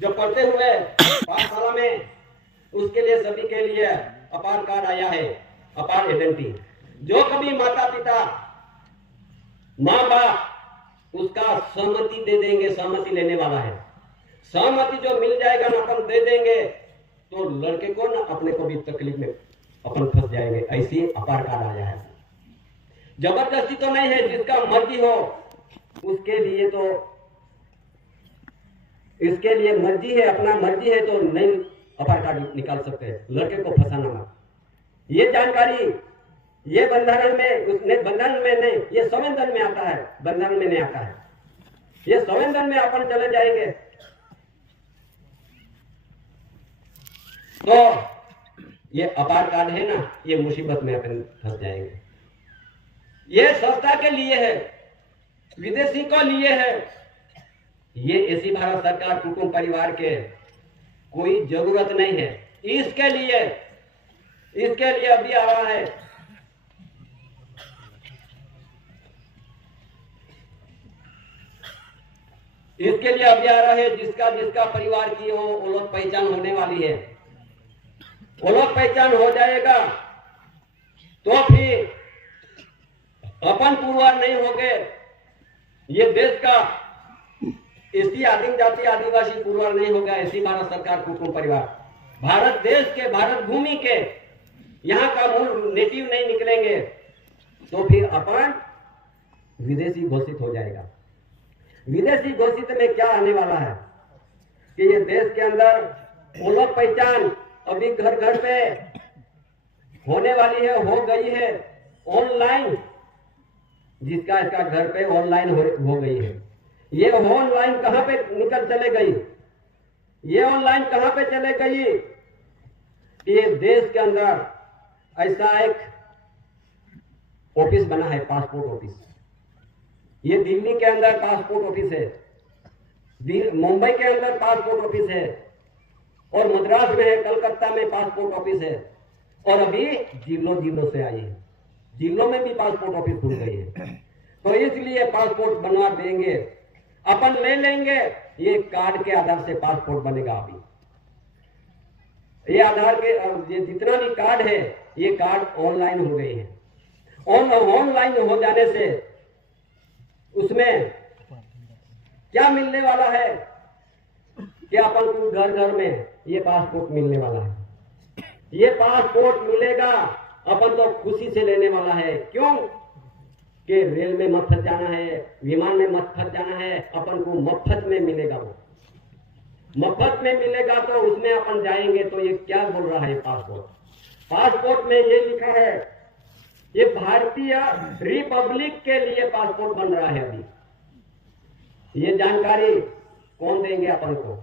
जो पढ़ते हुए पाठशाला में, उसके लिए सभी के लिए अपार कार्ड आया है, अपार आइडेंटिटी। जो कभी माता पिता माँ बाप उसका सहमति दे देंगे, सहमति लेने वाला है, सहमति जो मिल जाएगा ना अपन दे देंगे, तो लड़के को ना अपने को भी तकलीफ में अपन फंस जाएंगे। ऐसी अपार कार्ड आया है। जबरदस्ती तो नहीं है, जिसका मर्जी हो उसके लिए, तो इसके लिए मर्जी है, अपना मर्जी है तो नहीं अपार कार्ड निकाल सकते हैं। लड़के को फंसाना मत। ये जानकारी ये बंधन में, उसने बंधन में नहीं, ये संवेदन में आता है, बंधन में नहीं आता है। ये संवेदन में अपन चले जाएंगे तो ये अपार कार्ड है ना, ये मुसीबत में अपन फंस जाएंगे। ये संस्था के लिए है, विदेशी को लिए है। ये ऐसी भारत सरकार कुटुंब परिवार के कोई जरूरत नहीं है। इसके लिए अभी आ रहा है, इसके लिए अभी आ रहा है, जिसका जिसका परिवार की हो वो लोग पहचान होने वाली है। वो लोग पहचान हो जाएगा तो फिर अपन पुरवार नहीं हो गए। ये देश का एससी आदिम जाति आदिवासी पुरवार नहीं होगा। ऐसी भारत सरकार कुटुंब परिवार, भारत देश के, भारत भूमि के, यहाँ का मूल नेटिव नहीं निकलेंगे तो फिर अपन विदेशी घोषित हो जाएगा। विदेशी घोषित में क्या आने वाला है कि ये देश के अंदर वो लोग पहचान अभी घर घर पे होने वाली है, हो गई है ऑनलाइन। जिसका इसका घर पे ऑनलाइन हो गई है। ये ऑनलाइन कहां पे निकल चले गई, ये ऑनलाइन कहां पे चले गई? ये देश के अंदर ऐसा एक ऑफिस बना है, पासपोर्ट ऑफिस। ये दिल्ली के अंदर पासपोर्ट ऑफिस है, मुंबई के अंदर पासपोर्ट ऑफिस है, और मद्रास में है, कलकत्ता में पासपोर्ट ऑफिस है, और अभी जिलों से आई है। जिलों में भी पासपोर्ट ऑफिस खुल गई है। तो इसलिए पासपोर्ट बनवा देंगे, अपन ले लेंगे। ये कार्ड के आधार से पासपोर्ट बनेगा। अभी ये आधार के ये जितना भी कार्ड है, ये कार्ड ऑनलाइन हो गई है। ऑनलाइन हो जाने से उसमें क्या मिलने वाला है कि अपन को घर घर में ये पासपोर्ट मिलने वाला है। ये पासपोर्ट मिलेगा, अपन तो खुशी से लेने वाला है। क्यों कि रेल में मत फंस जाना है, विमान में मत फंस जाना है, अपन को मफत में मिलेगा। वो मफत में मिलेगा तो उसमें अपन जाएंगे। तो ये क्या बोल रहा है पासपोर्ट में ये लिखा है, ये भारतीय रिपब्लिक के लिए पासपोर्ट बन रहा है। अभी ये जानकारी कौन देंगे अपन को?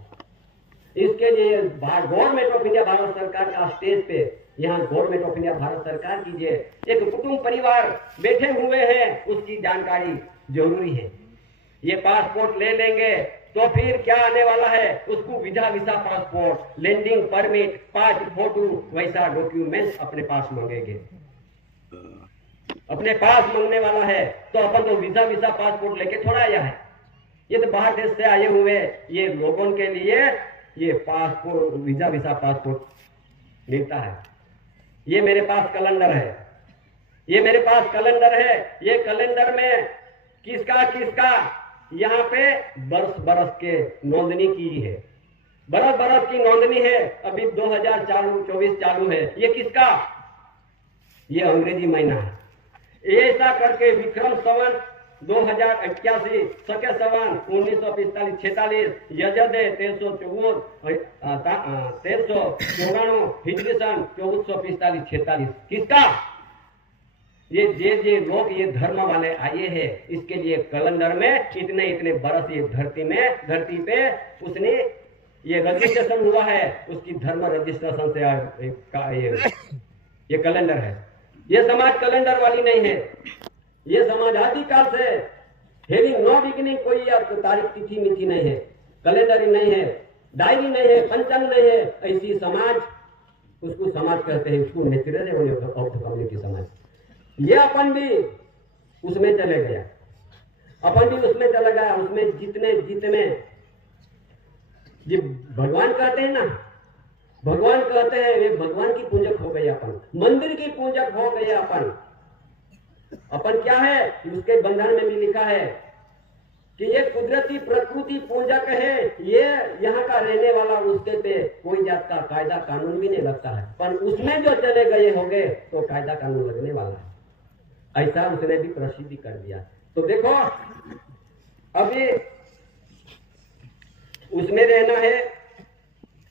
इसके लिए गवर्नमेंट ऑफ इंडिया भारत सरकार का स्टेज पे, यहाँ गवर्नमेंट ऑफ इंडिया भारत सरकार की जो एक कुटुंब परिवार बैठे हुए हैं, उसकी जानकारी जरूरी है। ये पासपोर्ट ले लेंगे तो फिर क्या आने वाला है? उसको visa passport, landing permit, 5 photo वैसा डॉक्यूमेंट्स अपने पास मांगेंगे, अपने पास मांगने वाला है। तो अपन तो वीजा पासपोर्ट लेके थोड़ा आया है। ये तो बाहर देश से आए हुए ये लोगों के लिए ये पासपोर्ट, वीजा पासपोर्ट मिलता है। ये मेरे पास कैलेंडर है, ये मेरे पास कैलेंडर है। ये कैलेंडर में किसका यहाँ पे बरस के नोंदनी की है, बरस की नोंदनी है। अभी 2024 चालू है। ये किसका? ये अंग्रेजी महीना है। ऐसा करके विक्रम संवत 2081, सके संवत 1945-46, यजदे 1394 हिजरी सन 1445-46। किसका? ये जे लोग ये धर्म वाले आए हैं, इसके लिए कैलेंडर में इतने बरस ये धरती पे उसने ये रजिस्ट्रेशन हुआ है। उसकी धर्म रजिस्ट्रेशन से ये कैलेंडर है। ये समाज कैलेंडर वाली नहीं है। ये समाज आदिकाल से हैविंग नो बिगिनिंग, कोई तारीख तिथि मिति नहीं है, कैलेंडर नहीं है, डायरी नहीं है, पंचांग नहीं है। ऐसी समाज, उसको समाज कहते हैं, उसको नेचुरल ऑफ द कम्युनिटी समाज। ये अपन भी उसमें चले गया, उसमें जितने जी भगवान कहते हैं ना, भगवान कहते हैं वे भगवान की पूजक हो गए अपन, मंदिर की पूजक हो गए अपन। अपन क्या है, उसके बंधन में भी लिखा है कि ये कुदरती प्रकृति पूजक है, ये यहाँ का रहने वाला, उसके पे कोई जात का कायदा कानून भी नहीं लगता है, पर उसमें जो चले गए होंगे तो कायदा कानून लगने वाला है, ऐसा उसने भी प्रसिद्धि कर दिया। तो देखो अभी उसमें रहना है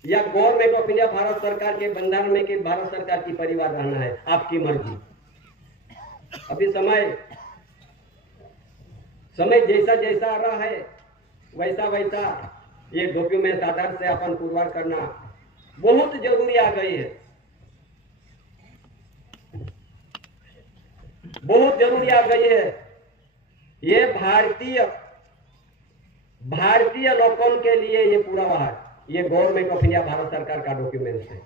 या गवर्नमेंट ऑफ इंडिया भारत सरकार के बंधन में कि भारत सरकार की परिवार रहना है, आपकी मर्जी। अभी समय जैसा जैसा आ रहा है वैसा वैसा ये डॉक्यूमेंट आधार से अपन पुरवार करना बहुत जरूरी आ गई है, बहुत जरूरी आ गई है। ये भारतीय लोगों के लिए ये पूरा बाहर, ये गवर्नमेंट ऑफ इंडिया भारत सरकार का डॉक्यूमेंट है।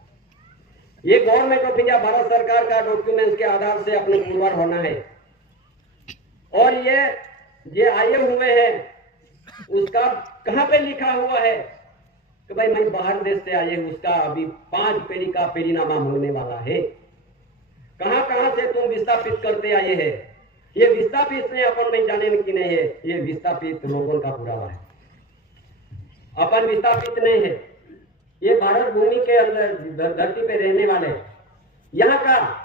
ये गवर्नमेंट ऑफ इंडिया भारत सरकार का डॉक्यूमेंट के आधार से अपने पुरवार होना है। और ये आए हुए हैं उसका कहां पे लिखा हुआ है कि भाई मैं बाहर देश से आए हूं, उसका अभी 5 पेरी का पेरीनामा होने वाला है। कहां कहां से तुम विस्थापित करते आए हैं, ये विस्थापित ने अपन नहीं जाने की नहीं है, ये विस्थापित लोगों का पुरावा है, अपन विस्थापित नहीं है। ये भारत भूमि के अंदर धरती पे रहने वाले, यहाँ का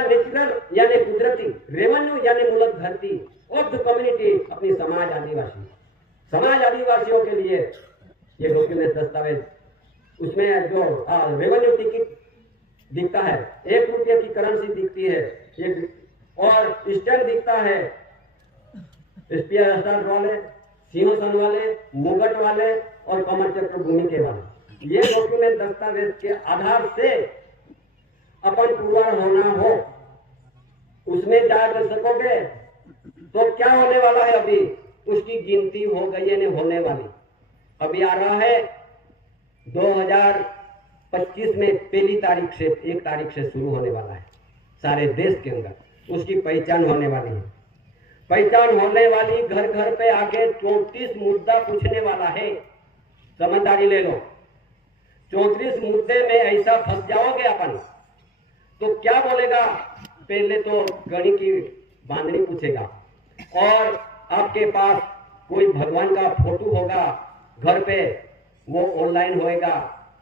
नेचुरल यानी कुदरती, रेवेन्यू यानी मूलक धरती और जो कम्युनिटी अपनी समाज आदिवासियों के लिए ये डॉक्यूमेंट दस्तावेज, उसमें जो रेवेन्यू टिकट दिखता है, 1 रुपये की करेंसी दिखती है, ये और स्टैंप दिखता है, स्पीयर वाले, सिंहासन वाले, मुगट वाले और कमर चक्र भूमि के वाले, ये डॉक्यूमेंट दस्तावेज के आधार से अपन पुरवार होना हो, उसमें जा कर सकोगे तो क्या होने वाला है, अभी उसकी गिनती हो गई है, नहीं होने वाली। अभी आ रहा है 2025 में 1 तारीख से शुरू होने वाला है सारे देश के अंदर, उसकी पहचान होने वाली है। पहचान होने वाली, घर घर पे आके 34 मुद्दा पूछने वाला है, समझदारी ले लो। 34 मुद्दे में ऐसा फंस जाओगे अपन तो क्या बोलेगा, पहले तो गणी की बांधनी पूछेगा और आपके पास कोई भगवान का फोटो होगा घर पे, वो ऑनलाइन होएगा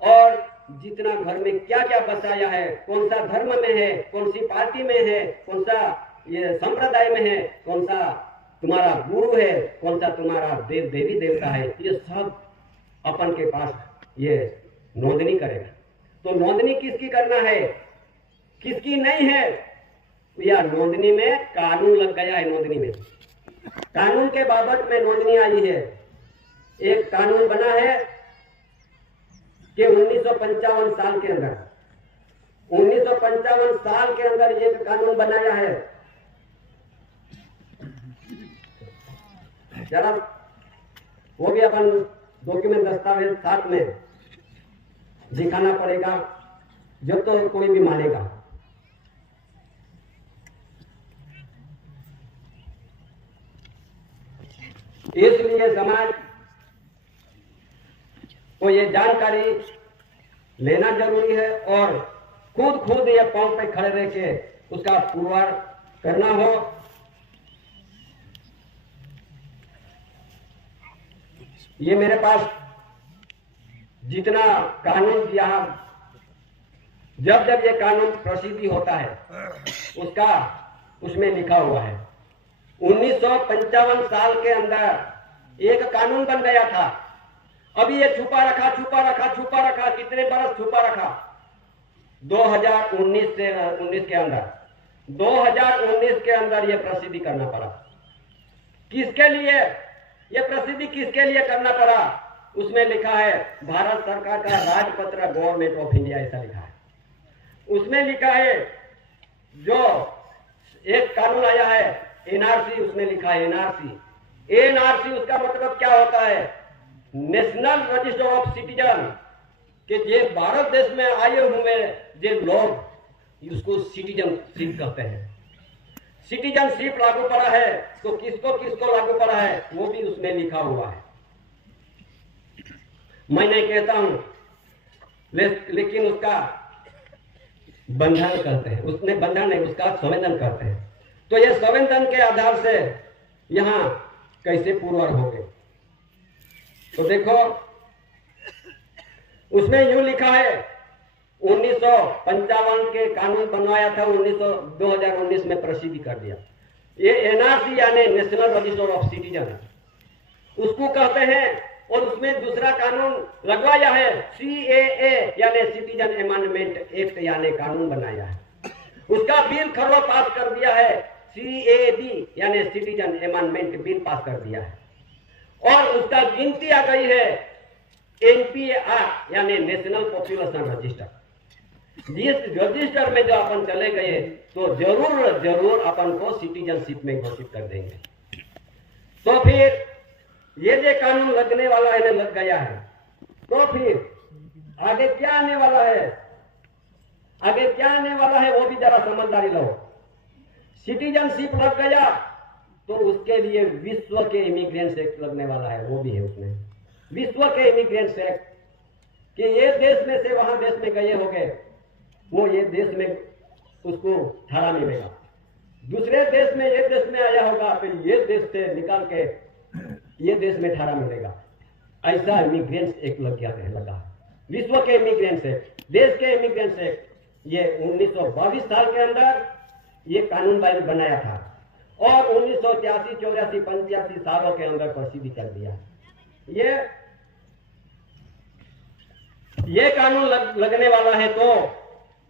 और जितना घर में क्या क्या बसाया है, कौन सा धर्म में है, कौन सी पार्टी में है, कौन सा ये संप्रदाय में है, कौन सा तुम्हारा गुरु है, कौन सा तुम्हारा देवी देवता है, ये सब अपन के पास ये नोंदनी करेगा। तो नोंदनी किसकी करना है, किसकी नहीं है, या नोंदनी में कानून लग गया है। नोंदनी में कानून के बाबत में नोंदनी आई है, एक कानून बना है कि 1955 साल के अंदर 1955 साल के अंदर ये कानून बनाया है। जरा वो भी अपन डॉक्यूमेंट दस्तावेज साथ में दिखाना पड़ेगा, जब तो कोई भी मानेगा। इसलिए समाज को ये जानकारी लेना जरूरी है और खुद ये पांव पे खड़े रह के उसका पुरवार करना हो। ये मेरे पास जितना कानून यहाँ जब जब ये कानून प्रसिद्धि होता है उसमें लिखा हुआ है 1955 साल के अंदर एक कानून बन गया था। अभी ये छुपा रखा कितने बरस छुपा रखा। 2019 के अंदर ये प्रसिद्धि करना पड़ा। किसके लिए ये प्रसिद्धि किसके लिए करना पड़ा, उसमें लिखा है भारत सरकार का राजपत्र गवर्नमेंट ऑफ इंडिया, ऐसा लिखा है। उसमें लिखा है जो एक कानून आया है एनआरसी, उसमें लिखा है एनआरसी उसका मतलब क्या होता है, नेशनल रजिस्टर ऑफ सिटीजन, कि ये भारत देश में आए हुए जो लोग उसको सिटीजनशिप कहते हैं। सिटीजनशिप लागू पड़ा है तो किसको लागू पड़ा है वो भी उसमें लिखा हुआ है। मैं नहीं कहता हूं, लेकिन उसका बंधन करते हैं, उसने बंधन नहीं, उसका संवेदन करते हैं। तो ये संवेदन के आधार से यहां कैसे पुरवर हो गए, तो देखो उसमें यूं लिखा है 1955 के कानून बनवाया था, 2019 में प्रसिद्ध कर दिया। ये एनआरसी यानी नेशनल रजिस्टर ऑफ सिटीजन उसको कहते हैं। और उसमें दूसरा कानून लगवाया है CAA यानी सिटीजन अमेंडमेंट एक्ट यानी कानून बनाया है। उसका बिल खरवा पास कर दिया है, CAB यानी सिटीजन अमेंडमेंट बिल पास कर दिया है। और उसका गिनती आ गई है NPR यानी नेशनल पॉपुलेशन रजिस्टर। जिस रजिस्टर में जो अपन चले गए तो जरूर अपन को सिटीजनशिप में घोषित कर देंगे। तो फिर ये जो कानून लगने वाला है, लग गया है, तो फिर आगे क्या आने वाला है, आगे क्या आने वाला है वो भी जरा समझदारी लो। सिटीजनशिप लग गया तो उसके लिए विश्व के इमिग्रेंट्स एक्ट लगने वाला है, वो भी है उसमें विश्व के इमिग्रेंट्स एक्ट कि ये देश में से वहां देश में गए हो गए, वो ये देश में उसको ठाड़ा मिलेगा। दूसरे देश में ये देश में आया होगा तो ये देश से निकाल के ये देश में ठाड़ा मिलेगा। ऐसा इमिग्रेंट्स एक्ट लग गया है, लगा विश्व के इमिग्रेंट्स एक्ट, देश के इमिग्रेंट्स एक्ट। ये 1922 साल के अंदर ये कानून बनाया था और 1983, 84, 85 सालों के अंदर प्रसिद्ध कर दिया। ये कानून लगने वाला है। तो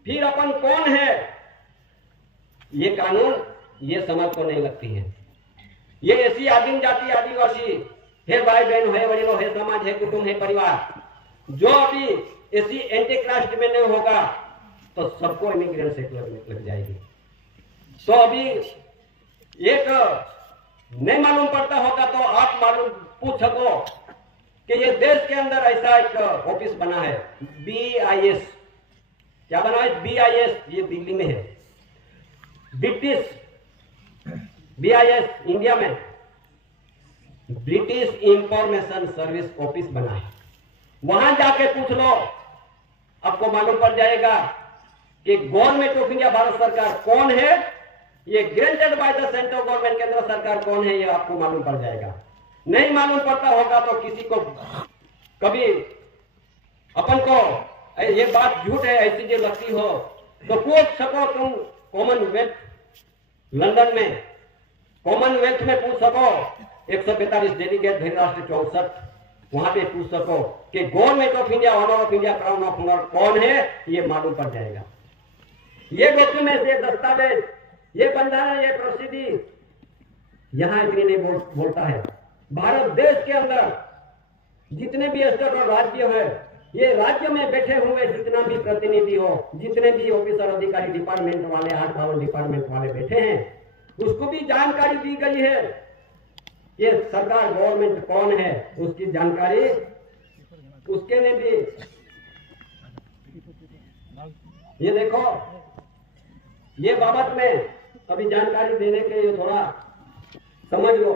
फिर अपन कौन है, ये कानून ये समझ को नहीं लगती है। ये ऐसी आदिम जाति आदिवासी है, भाई बहन है, बड़े है, समाज है, कुटुंब है, परिवार, जो अभी ऐसी एंटी कास्ट में नहीं होगा तो सबको इमिग्रेंट एक्ट लग जाएगी। तो अभी एक नहीं मालूम पड़ता होगा तो आप मालूम पूछ सको कि ये देश के अंदर ऐसा एक ऑफिस बना है BIS। क्या बना है BIS? ये दिल्ली में है। ब्रिटिश BIS इंडिया में ब्रिटिश इंफॉर्मेशन सर्विस ऑफिस बना है। वहां जाके पूछ लो, आपको मालूम पड़ जाएगा कि गवर्नमेंट ऑफ इंडिया भारत सरकार कौन है, ये granted by the central government केंद्र सरकार कौन है, ये आपको मालूम पड़ जाएगा। नहीं मालूम पड़ता होगा तो किसी को कभी अपन को ये बात झूठ है ऐसी जो लगती हो तो पूछ सको तुम कॉमनवेल्थ लंदन में, कॉमनवेल्थ में पूछ सको 142 डेलीगेट धनराष्ट्र 64, वहां पे पूछ सको कि government of India, honour of India, crown of honour कौन है, ये मालूम पड़ जाएगा। ये डॉक्यूमेंट, ये दस्तावेज, ये बंधारण, ये प्रोसीडी यहां इतनी नहीं बोलता है। भारत देश के अंदर जितने भी स्टेट और राज्य है, ये राज्य में बैठे हुए जितना भी प्रतिनिधि हो, जितने भी ऑफिसर अधिकारी डिपार्टमेंट वाले, 8 भवन डिपार्टमेंट वाले बैठे हैं, उसको भी जानकारी दी गई है। ये सरकार गवर्नमेंट कौन है उसकी जानकारी उसके ने भी। ये देखो, ये बाबत में अभी जानकारी देने के लिए थोड़ा समझ लो।